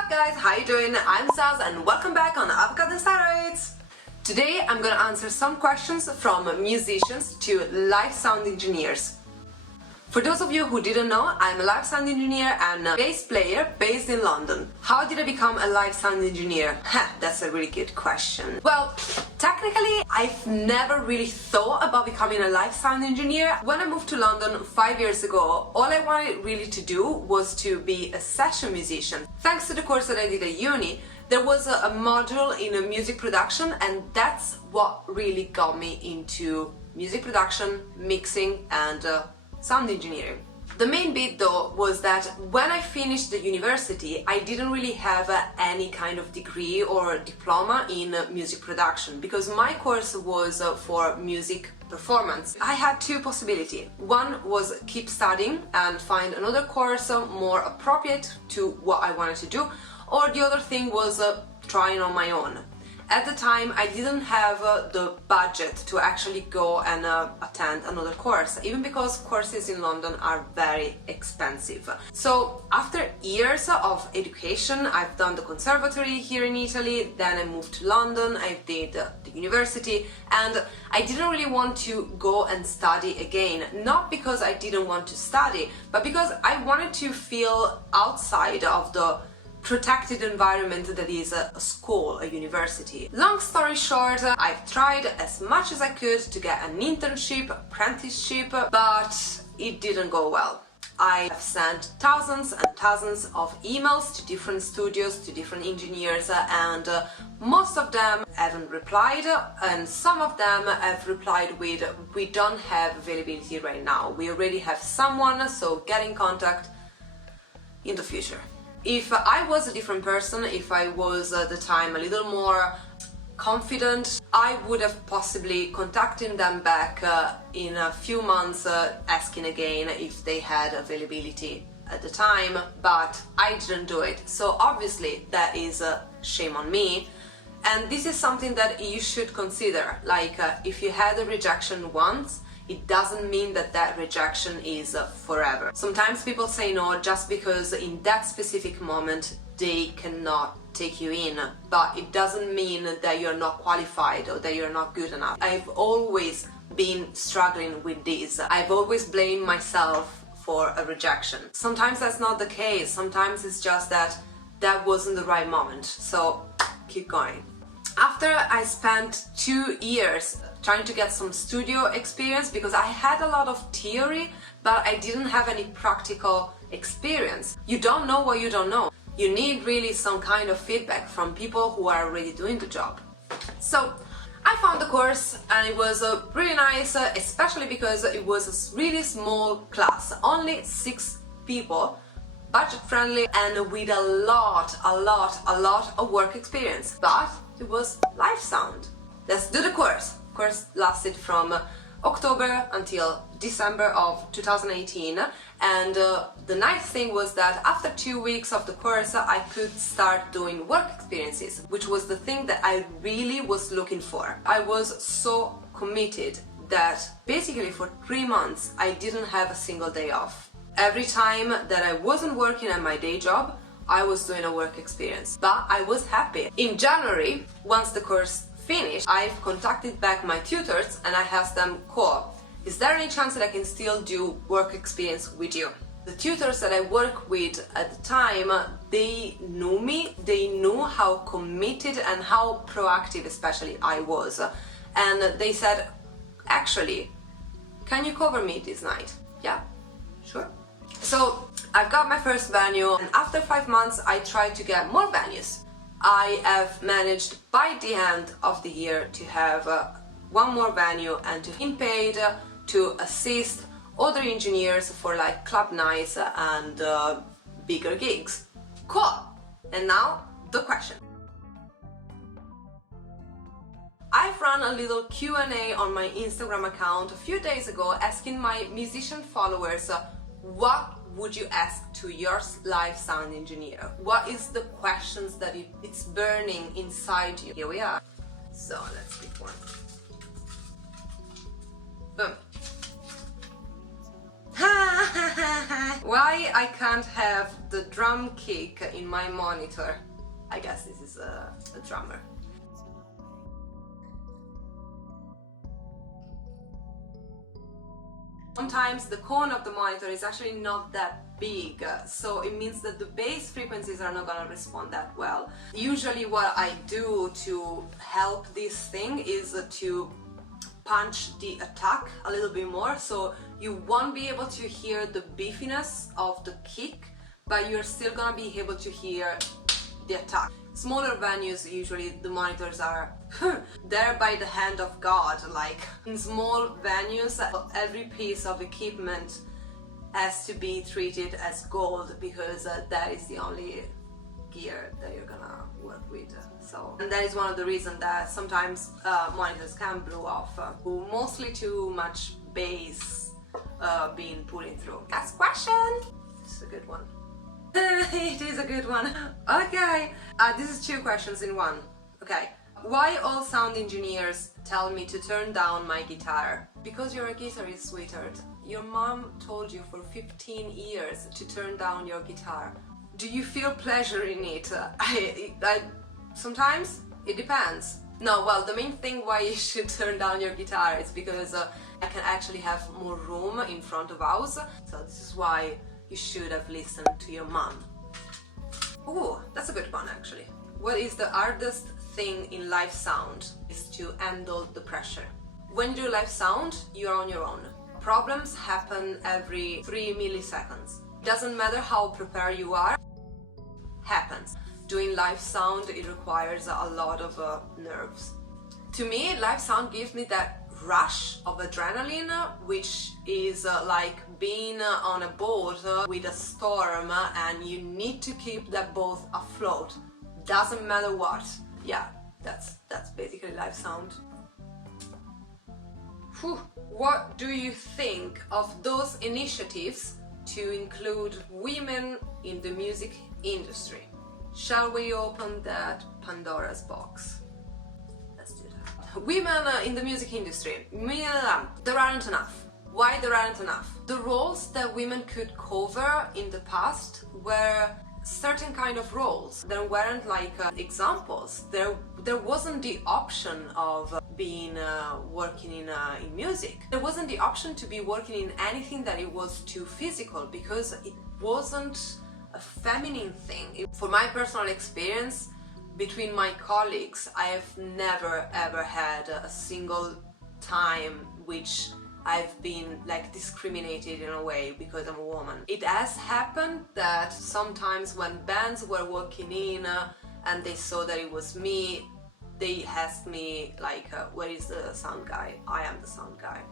up guys, how you doing? I'm Saz and welcome back on Avocado Steroids. Today I'm gonna answer some questions from musicians to live sound engineers. For those of you who didn't know, I'm a live sound engineer and a bass player based in London. How did I become a live sound engineer? That's a really good question. Well, technically, I've never really thought about becoming a live sound engineer. When I moved to London 5 years ago, all I wanted really to do was to be a session musician. Thanks to the course that I did at uni, there was a module in music production, and that's what really got me into music production, mixing, and sound engineering. The main bit though was that when I finished the university, I didn't really have any kind of degree or diploma in music production because my course was for music performance. I had two possibilities. One was keep studying and find another course more appropriate to what I wanted to do, or the other thing was trying on my own. At the time, I didn't have the budget to actually go and attend another course, even because courses in London are very expensive. So after years of education, I've done the conservatory here in Italy, then I moved to London, I did the university, and I didn't really want to go and study again. Not because I didn't want to study, but because I wanted to feel outside of the protected environment that is a school, a university. Long story short, I've tried as much as I could to get an internship, apprenticeship, but it didn't go well. I have sent thousands and thousands of emails to different studios, to different engineers, and most of them haven't replied, and some of them have replied with, "We don't have availability right now. We already have someone, so get in contact in the future." If I was a different person, if I was at the time a little more confident, I would have possibly contacted them back in a few months asking again if they had availability at the time, but I didn't do it. So obviously that is a shame on me, and this is something that you should consider. Like if you had a rejection once, it doesn't mean that that rejection is forever. Sometimes people say no just because in that specific moment they cannot take you in, but it doesn't mean that you're not qualified or that you're not good enough. I've always been struggling with this. I've always blamed myself for a rejection. Sometimes that's not the case. Sometimes it's just that that wasn't the right moment. So keep going. After I spent 2 years trying to get some studio experience, because I had a lot of theory, but I didn't have any practical experience. You don't know what you don't know. You need really some kind of feedback from people who are already doing the job. So I found the course, and it was really nice, especially because it was a really small class, only 6 people, budget friendly, and with a lot of work experience. But it was live sound. Let's do the course. The course lasted from October until December of 2018, and the nice thing was that after 2 weeks of the course I could start doing work experiences, which was the thing that I really was looking for. I was so committed that basically for 3 months I didn't have a single day off. Every time that I wasn't working at my day job, I was doing a work experience, but I was happy. In January, once the course finished, I've contacted back my tutors and I asked them, "Cool, is there any chance that I can still do work experience with you?" The tutors that I worked with at the time, they knew me, they knew how committed and how proactive especially I was, and they said, "Actually, can you cover me this night?" Yeah, sure. So I've got my first venue, and after 5 months I tried to get more venues. I have managed by the end of the year to have one more venue and to be paid to assist other engineers for like club nights and bigger gigs. Cool! And now the question. I've run a little Q&A on my Instagram account a few days ago asking my musician followers what would you ask to your live sound engineer? What is the questions that it's burning inside you? Here we are. So let's pick one. Boom. Why I can't have the drum kick in my monitor? I guess this is a drummer. Sometimes the cone of the monitor is actually not that big, so it means that the bass frequencies are not gonna respond that well. Usually what I do to help this thing is to punch the attack a little bit more, so you won't be able to hear the beefiness of the kick, but you're still gonna be able to hear the attack. Smaller venues, usually the monitors are there by the hand of God. Like in small venues, every piece of equipment has to be treated as gold, because that is the only gear that you're gonna work with. And that is one of the reasons that sometimes monitors can blow off, mostly too much bass being put in through. Next question. This is a good one. It is a good one. Okay, this is 2 questions in one. Okay, why all sound engineers tell me to turn down my guitar? Because you're a guitarist, sweetheart. Your mom told you for 15 years to turn down your guitar. Do you feel pleasure in it? Sometimes it depends. No, well, the main thing why you should turn down your guitar is because I can actually have more room in front of house. So this is why you should have listened to your mom. Oh, that's a good one actually. What is the hardest thing in live sound? Is to handle the pressure. When you do live sound, you're on your own. Problems happen every 3 milliseconds. Doesn't matter how prepared you are, happens. Doing live sound, it requires a lot of nerves. To me, live sound gives me that rush of adrenaline, which is like being on a boat with a storm, and you need to keep that boat afloat. Doesn't matter what. Yeah, that's basically live sound. Whew. What do you think of those initiatives to include women in the music industry? Shall we open that Pandora's box? Let's do that. Women in the music industry. There aren't enough. Why there aren't enough? The roles that women could cover in the past were certain kind of roles. There weren't like examples. There wasn't the option of being working in music. There wasn't the option to be working in anything that it was too physical, because it wasn't a feminine thing. For my personal experience, between my colleagues, I have never ever had a single time which I've been like discriminated in a way because I'm a woman. It has happened that sometimes when bands were walking in and they saw that it was me, they asked me like, where is the sound guy? I am the sound guy.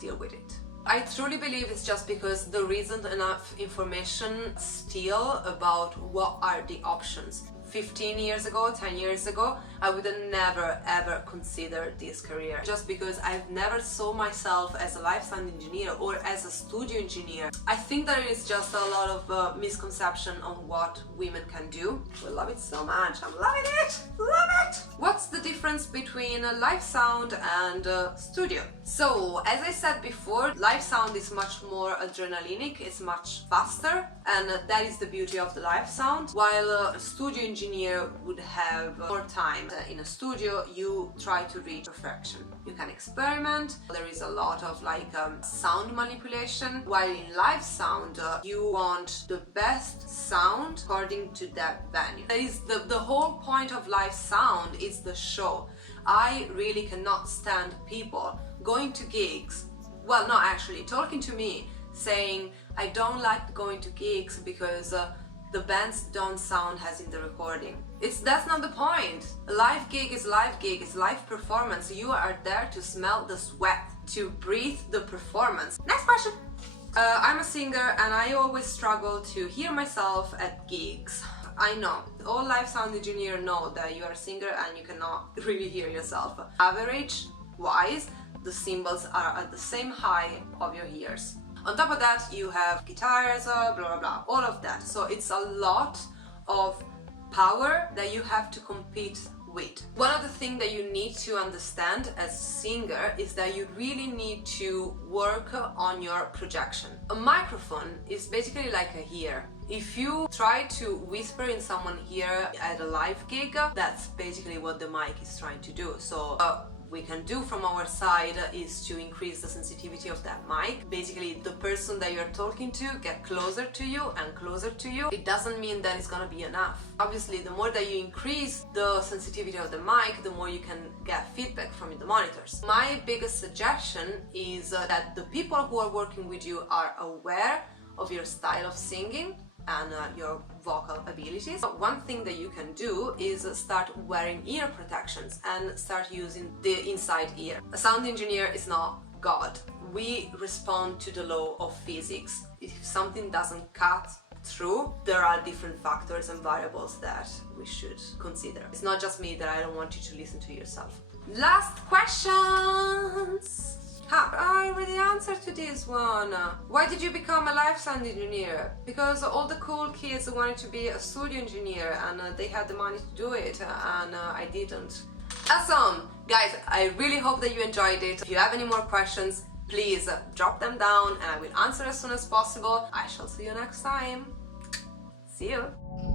Deal with it. I truly believe it's just because there isn't enough information still about what are the options. 15 years ago, 10 years ago, I would have never ever considered this career, just because I've never saw myself as a live sound engineer or as a studio engineer. I think there is just a lot of misconception on what women can do. We love it so much. I'm loving it. Love it. What's the difference between a live sound and studio? So, as I said before, live sound is much more adrenalinic, it's much faster, and that is the beauty of the live sound, while a studio engineer would have more time. In a studio, you try to reach perfection. You can experiment, there is a lot of like sound manipulation, while in live sound, you want the best sound according to that venue. That is the whole point of live sound is the show. I really cannot stand people going to gigs, well, not actually, talking to me, saying I don't like going to gigs because the bands don't sound as in the recording. That's not the point. A live gig is live gig, it's live performance. You are there to smell the sweat, to breathe the performance. Next question. I'm a singer and I always struggle to hear myself at gigs. I know, all live sound engineers know that you are a singer and you cannot really hear yourself. Average wise, the cymbals are at the same height of your ears. On top of that, you have guitars, blah blah blah, all of that. So it's a lot of power that you have to compete with. One of the things that you need to understand as a singer is that you really need to work on your projection. A microphone is basically like a ear. If you try to whisper in someone's ear at a live gig, that's basically what the mic is trying to do. So we can do from our side is to increase the sensitivity of that mic. Basically, the person that you're talking to get closer to you and closer to you. It doesn't mean that it's gonna be enough. Obviously, the more that you increase the sensitivity of the mic, the more you can get feedback from the monitors. My biggest suggestion is that the people who are working with you are aware of your style of singing and your vocal abilities. One thing that you can do is start wearing ear protections and start using the inside ear. A sound engineer is not God. We respond to the law of physics. If something doesn't cut through, there are different factors and variables that we should consider. It's not just me that I don't want you to listen to yourself. Last questions! I already answered to this one. Why did you become a live sound engineer? Because all the cool kids wanted to be a studio engineer and they had the money to do it and I didn't. Awesome! Guys, I really hope that you enjoyed it. If you have any more questions, please drop them down and I will answer as soon as possible. I shall see you next time. See you!